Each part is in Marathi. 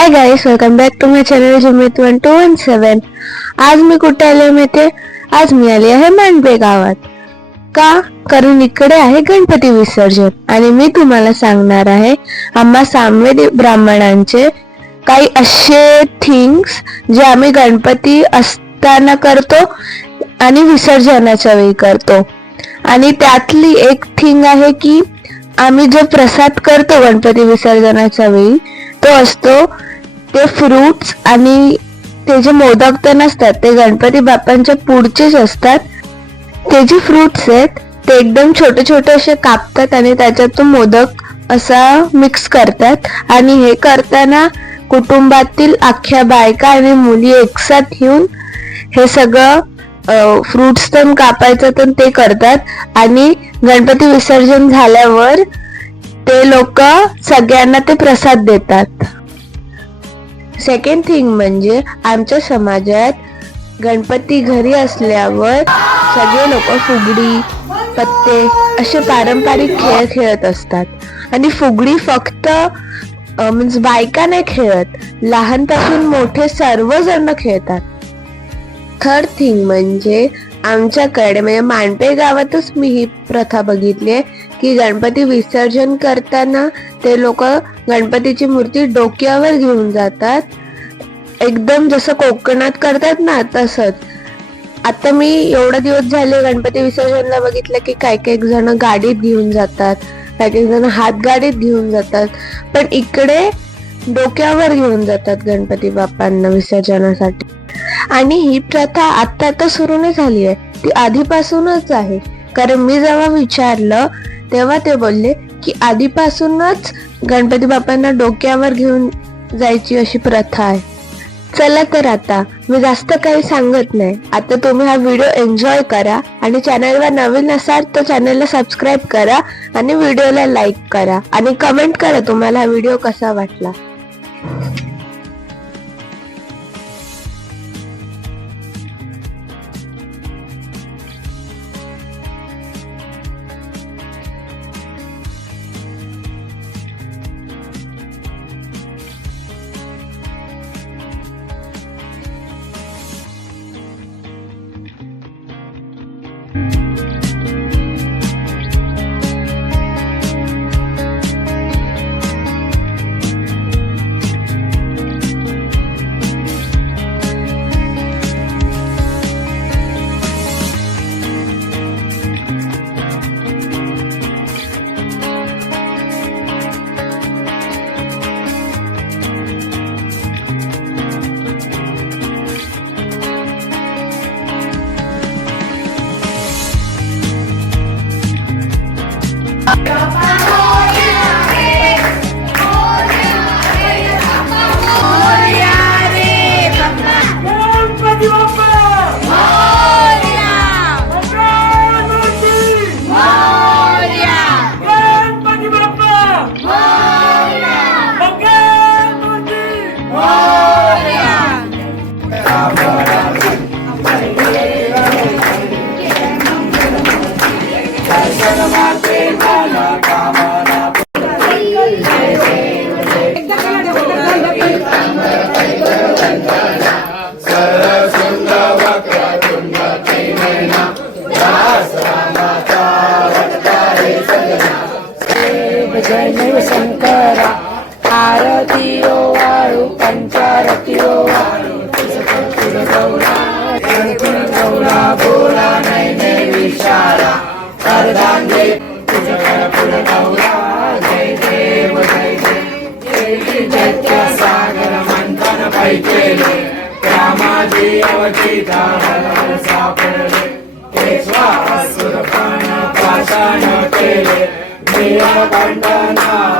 Hi guys welcome back to my channel Jumit one two one seven आज मी कुठे आले माहिती आज मी आली आहे मांडवे गावात. का? कारण इकडे आहे गणपती विसर्जन. आणि मी तुम्हाला सांगणार आहे आम्हा सामवेदी ब्राह्मणांचे काही असे थिंग्स जे आम्ही गणपती असताना करतो आणि विसर्जनाच्या वेळी करतो. आणि त्यातली एक थिंग आहे की आम्ही जो प्रसाद करतो गणपती विसर्जनाच्या वेळी तो असतो ते फ्रुट्स आणि ते जे मोदक तर नसतात ते गणपती बाप्पांच्या पुढचेच असतात. ते जे फ्रुट्स आहेत ते एकदम छोटे छोटे असे कापतात आणि त्याच्यातून मोदक असा मिक्स करतात. आणि हे करताना कुटुंबातील अख्ख्या बायका आणि मुली एकसाथ येऊन हे सगळं फ्रुट्स तर कापायचं तर ते करतात. आणि गणपती विसर्जन झाल्यावर ते लोक सगळ्यांना ते प्रसाद देतात. सेकंड थिंग म्हणजे आमच्या समाजात गणपती घरी असल्यावर सगळे लोक फुगडी पत्ते असे पारंपरिक खेळ खेळत असतात. आणि फुगडी फक्त मीन्स बायका नाही खेळत लहानपासून मोठे सर्वजण खेळतात. थर्ड थिंग म्हणजे आमच्याकडे म्हणजे मांडपे गावातच मी ही प्रथा बघितली आहे. की गणपती विसर्जन करताना ते लोक गणपतीची मूर्ती डोक्यावर घेऊन जातात. एकदम जसं कोकणात करतात ना तसंच. आता मी एवढा दिवस झाले गणपती विसर्जनला बघितलं की काही काही जण गाडीत घेऊन जातात काही काही जण हात गाडीत घेऊन जातात. पण इकडे डोक्यावर घेऊन जातात गणपती बाप्पांना विसर्जनासाठी. आणि ही प्रथा आता आता सुरू नाही झाली आहे ती आधीपासूनच आहे. कारण मी जेव्हा विचारलं तेव्हा ते बोलले की आधीपासूनच गणपती बाप्पांना डोक्यावर घेऊन जायची अशी प्रथा आहे. चला तर आता मी जास्त काही सांगत नाही. आता तुम्ही हा व्हिडिओ एन्जॉय करा आणि चॅनलवर नवीन असाल तर चॅनलला सबस्क्राईब करा आणि व्हिडिओला लाईक करा आणि कमेंट करा तुम्हाला हा व्हिडिओ कसा वाटला. रामाजी अवचिता सापडले. ते असुरपण पाषाण केले. मी प्रसिद्ध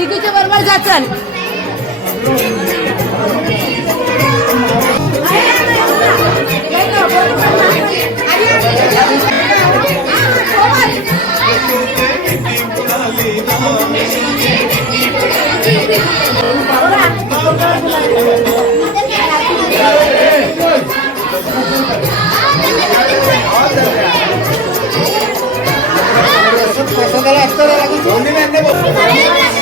दिदूच्या बरोबर जाचल Gracias.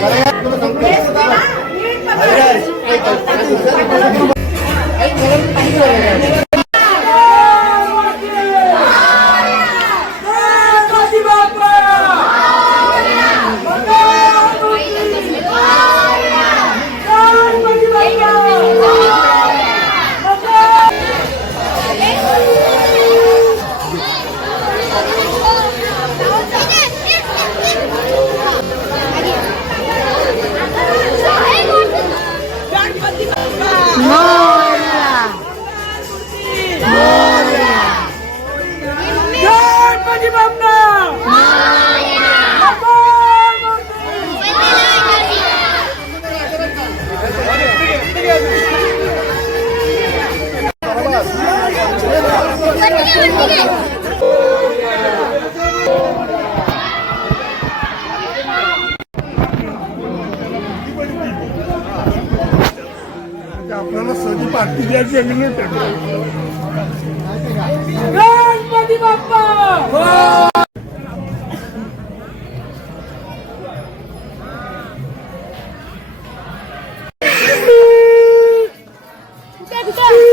गणपती बाप्पा गणपती गणपती बाप्पा आपल्याला dia de minuto. Grande de papá! Pega o carro!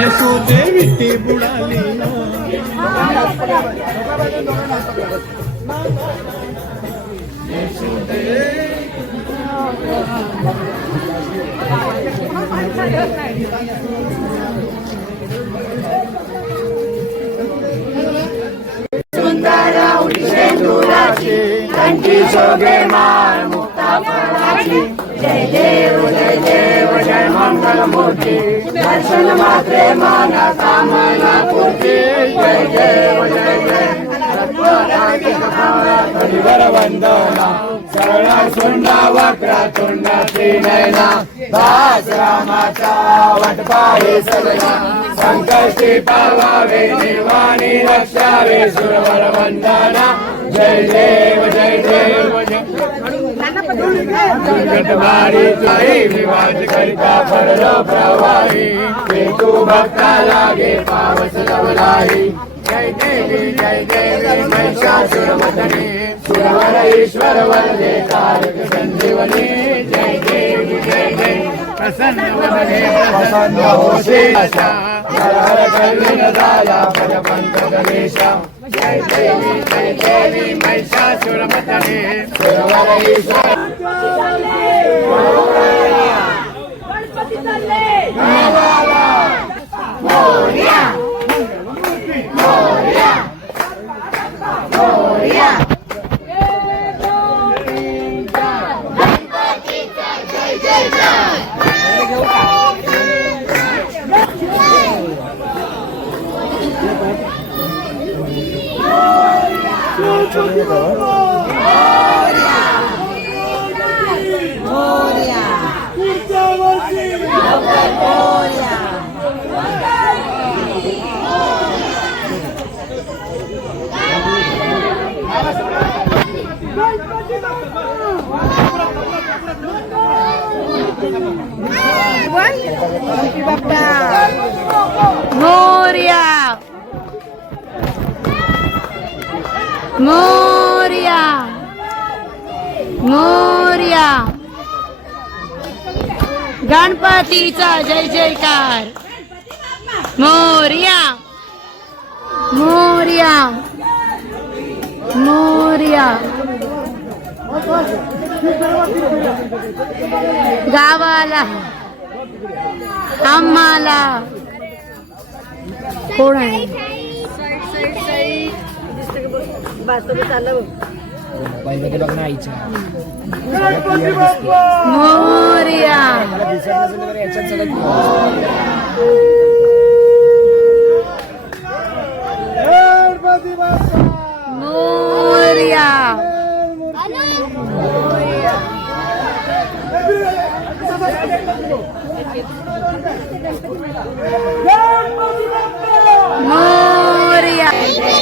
యశోదేవికి బుడాలి యశోదేవి सजी पार्टी द्यायची आहे म्हणून ठरवलं. गणपती बाप्पा यशोदेवी ती बुडाली ना. वंदना. सरळ सोंडा वक्रा तोंडा नैना दास रामाचा वटपाहे सगळा संकष्टी पावावे निर्वाणी रक्षावे सुरवर वंदना. जय देव जय देव. जय जगतवारी विवाद करिता फरलो प्रवाही. तू भक्ता लागे पावस लवलाही. जय देवी जय देवी महिषासुर मदनी सुरवर ईश्वर वरदे तारक संजीवनी. जय देवी जय देवी. प्रसन्न वदने प्रसन्न होशी आशा हर हर कल्विन दाया पद गणेशा. जय देवी जय देवी महिषासुर गणपती चालले Moria! Moria! मोर्या. गणपतीचा जय जयकार. मोर्या. मोर्या. मोर्या. गावाला. आम्हाला. कोण आहे? गणपती बाप्पा मोरिया. गणपती बाप्पा मोर्या. गणपती बाप्पा मोर्या इकडे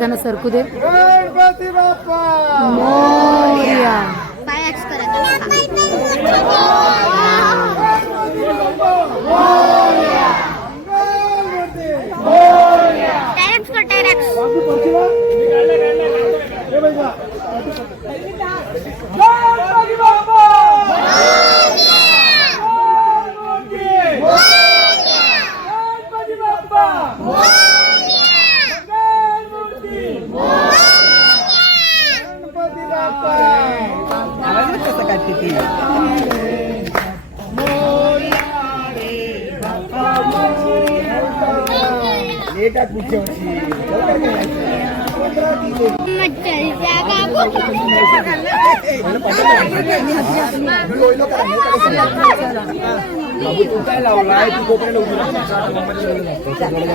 त्यांना सरकू दे. मोर्या. काय लावलाय तू कोपऱ्याला उभी राहा.